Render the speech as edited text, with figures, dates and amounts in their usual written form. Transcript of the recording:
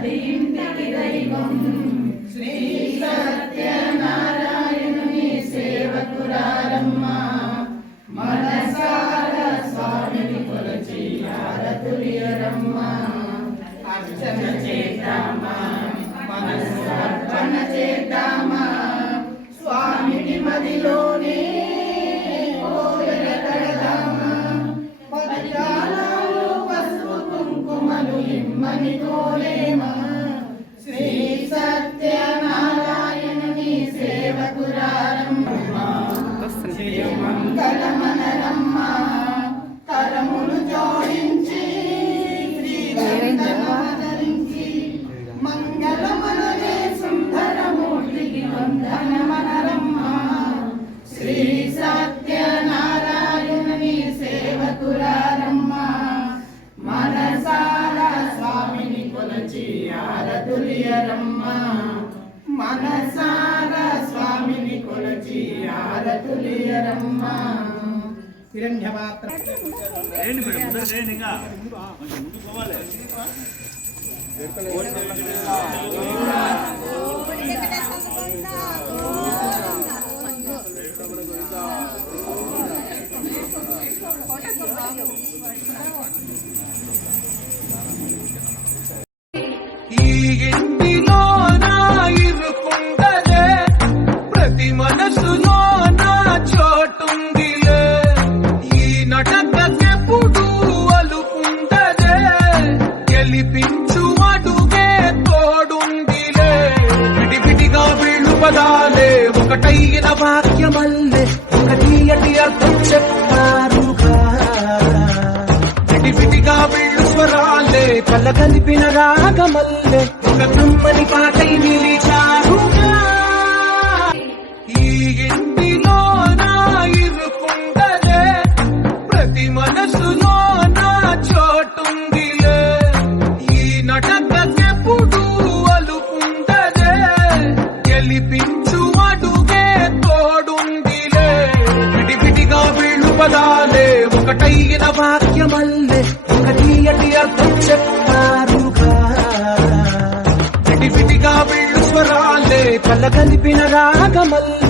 ప్రతి ఇంటికి దైవం శ్రీ సత్యనారాయణుని సేవకురారమ్మ మనసార స్వామిని కొలచి హారతులియరమ్మ అర్చన చేద్దామా మనసు అర్పణ చేద్దామా స్వామిని మదిలోనే కోవెల కడదామా పదికాలాలు పసుపు కుంకుమలు ఇమ్మని కోలేమా శ్రీ సత్యనారాయణుని సేవకురారమ్మ మంగళమనరమ్మ కరములు జోడించి శ్రీధరించి మంగళమనరే సుందరమూర్తికి వందనమనరమ్మ శ్రీ సత్యనారాయణుని సేవకురారమ్మ మనసారా స్వామిని కొలచి హారతులియరమ్మ మనసారా స్వామిని కొలచి హారతులియరమ్మ హిరణ్యపాత్ర ఈ ఇంటిలో నా ఇరుకుందలే ప్రతి మనసులో నా చోటుందిలే ఈ నటకెప్పుడు అలుకుందలే గెలిపించు అడుగే తోడుందిలే విడివిడిగా వీళ్ళు పదాలే ఒకటైన వాక్యమల్లే ఒకటి అటి అర్థం చెప్పారుగా విడివిడిగా వీళ్ళు స్వరాలే కళ్ళ కలిపిన రాగమల్లే ఒక కమ్మని పాటై నిలిచారుగా ఈ ఇంటిలో నా ఇరుకుందలే ప్రతి మనసులో నా చోటుందిలే ఈ నటకెప్పుడు అలుకుందలే గెలిపించు అడుగే తోడుందిలే విడివిడిగా వీళ్ళు పదాలే ఒకటైన వాక్యమల్లే ఒకటి అటి అర్థం చెప్పారుగా విడివిడిగా వీళ్ళు స్వరాలే కళ్ళ కలిపిన రాగమల్లే